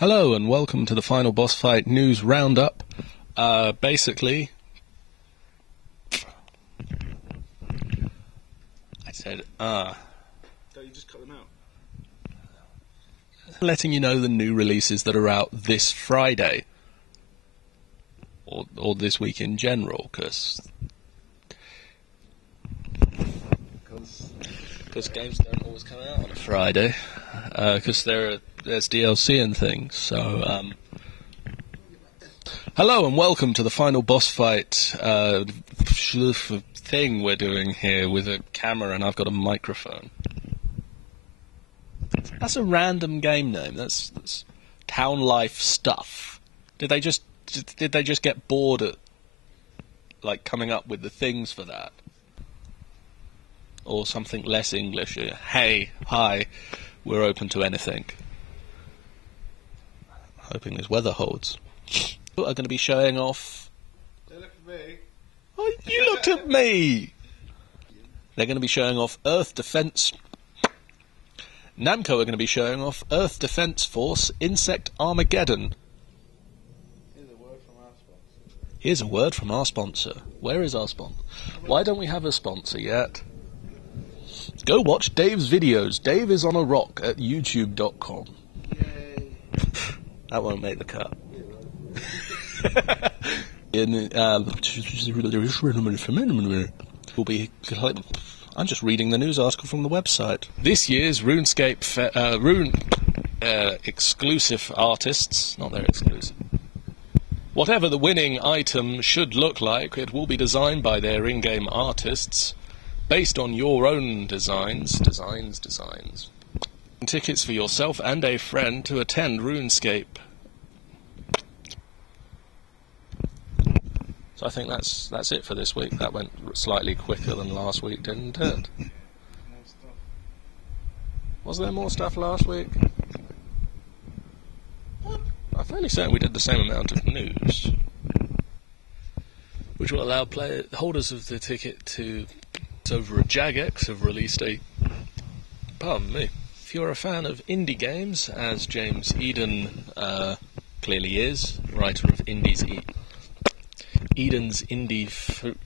Hello and welcome to the Final Boss Fight News Roundup. Basically, I said, Don't you just cut them out? letting you know the new releases that are out this Friday, or this week in general, because games don't always come out on a Friday, because there's DLC and things. So, hello and welcome to the Final Boss Fight thing we're doing here with a camera, and I've got a microphone. That's a random game name. That's Town Life Stuff. Did they just get bored at coming up with the things for that? Or something less English? Hey, hi, we're open to anything. Hoping this weather holds. Are going to be showing off. They look at me. Oh, you looked at me. They're going to be showing off Earth Defense. Namco are going to be showing off Earth Defense Force Insect Armageddon. Here's a word from our sponsor. Here's a word from our sponsor. Where is our sponsor? Why don't we have a sponsor yet? Go watch Dave's videos. Dave is on a rock at youtube.com. Yay. That won't make the cut. I'm just reading the news article from the website. This year's RuneScape exclusive artists, not their exclusive. Whatever the winning item should look like, it will be designed by their in-game artists, based on your own designs. Tickets for yourself and a friend to attend RuneScape. So I think that's it for this week. That went slightly quicker than last week, didn't it? More stuff. Was there more stuff last week? I'm fairly certain we did the same amount of news, which will allow holders of the ticket to. Over at Jagex have released a. Pardon me. If you're a fan of indie games, as James Eden clearly is, writer of Eden's Indie Fruit.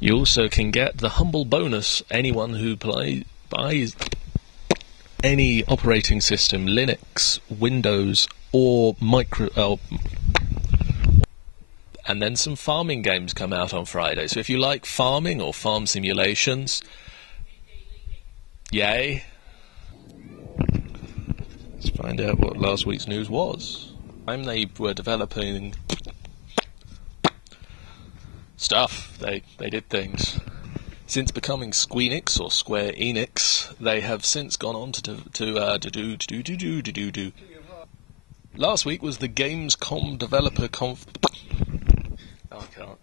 You also can get the humble bonus. Anyone who buys any operating system, Linux, Windows, or and then some farming games come out on Friday. So if you like farming or farm simulations, yay. Let's find out what last week's news was. They were developing stuff. They did things. Since becoming Squeenix or Square Enix, they have since gone on to do. Last week was the Gamescom Developer Conf. Oh, I can't.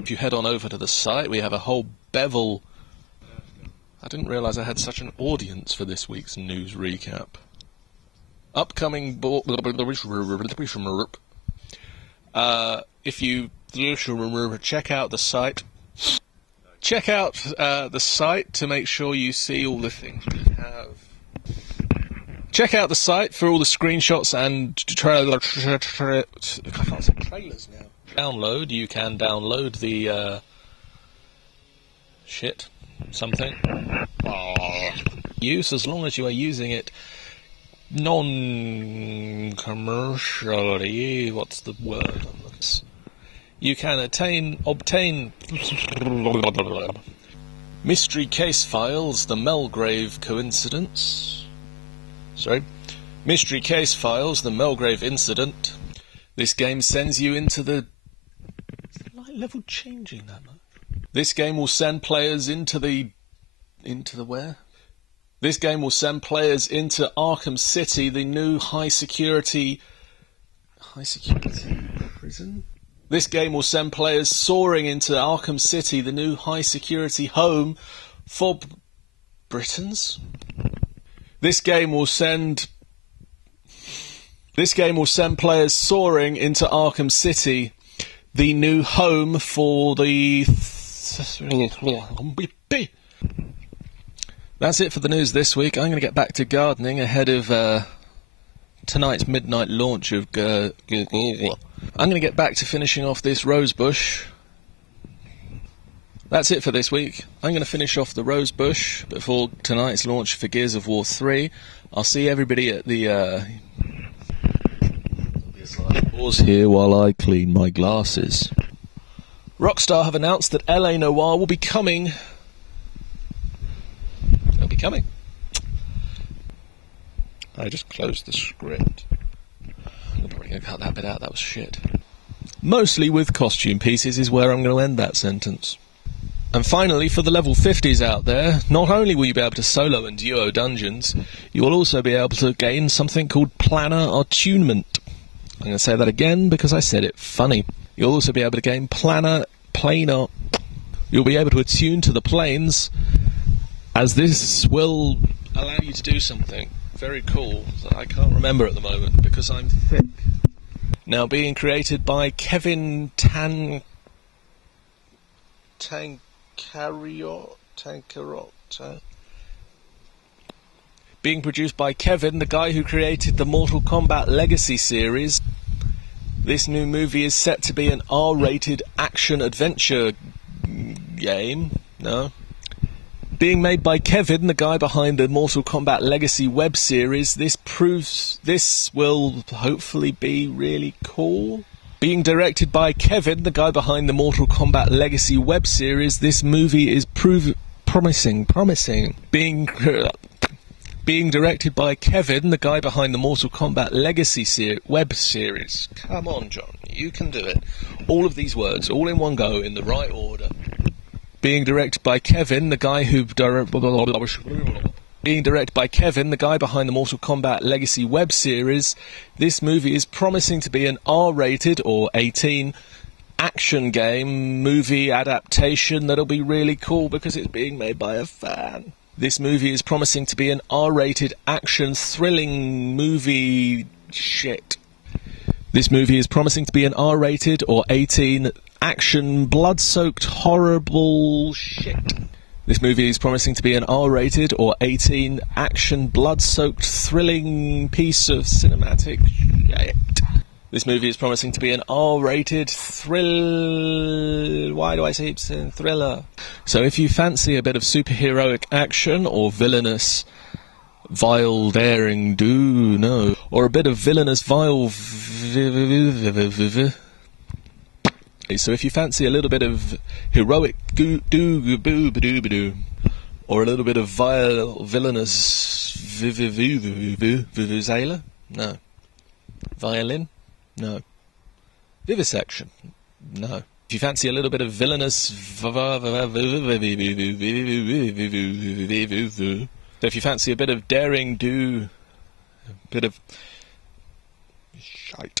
If you head on over to the site, we have a whole bevel. I didn't realise I had such an audience for this week's news recap. Upcoming if you check out the site, to make sure you see all the things we have. Check out the site for all the screenshots and trailers now. Download. You can download the something. Use as long as you are using it non-commercially. What's the word on this? You can obtain mystery case files, the Melgrave coincidence. Mystery case files, the Melgrave incident. This game sends you into the light level changing that much. This game will send players into the where? This game will send players into Arkham City, the new high security prison. This game will send players soaring into Arkham City, the new high security home for Britons. This game will send players soaring into Arkham City, the new home for the That's it for the news this week. I'm going to get back to gardening ahead of tonight's midnight launch of... I'm going to get back to finishing off this rose bush. That's it for this week. I'm going to finish off the rose bush before tonight's launch for Gears of War 3. I'll see everybody at the... Pause here while I clean my glasses. Rockstar have announced that LA Noire will be coming. They'll be coming. I just closed the script. I'm probably going to cut that bit out, that was shit. Mostly with costume pieces is where I'm going to end that sentence. And finally, for the level 50s out there, not only will you be able to solo and duo dungeons, you will also be able to gain something called planar attunement. I'm going to say that again because I said it funny. You'll also be able to gain planar. You'll be able to attune to the planes, as this will allow you to do something very cool that I can't remember at the moment because I'm thick. Now, being created by Kevin Tancarot. Being produced by Kevin, the guy who created the Mortal Kombat Legacy series. This new movie is set to be an R-rated action-adventure game. No. Being made by Kevin, the guy behind the Mortal Kombat Legacy web series, this will hopefully be really cool. Being directed by Kevin, the guy behind the Mortal Kombat Legacy web series, this movie is promising. Being directed by Kevin, the guy behind the Mortal Kombat Legacy web series. Come on, John, you can do it. All of these words, all in one go, in the right order. Being directed by Kevin, the guy who Being directed by Kevin, the guy behind the Mortal Kombat Legacy web series, this movie is promising to be an R-rated, or 18, action game movie adaptation that'll be really cool because it's being made by a fan. This movie is promising to be an R-rated action thrilling movie shit. This movie is promising to be an R-rated or 18 action blood-soaked horrible shit. This movie is promising to be an R-rated or 18 action blood-soaked thrilling piece of cinematic shit. This movie is promising to be an R-rated Why do I say thriller? So if you fancy a bit of superheroic action or villainous, vile daring or a bit of villainous vile so if you fancy a little bit of heroic or a little bit of vile villainous vuvuzela? No. Violin? No. Vivisection? No. If you fancy a little bit of villainous so if you fancy a bit of daring a bit of shite.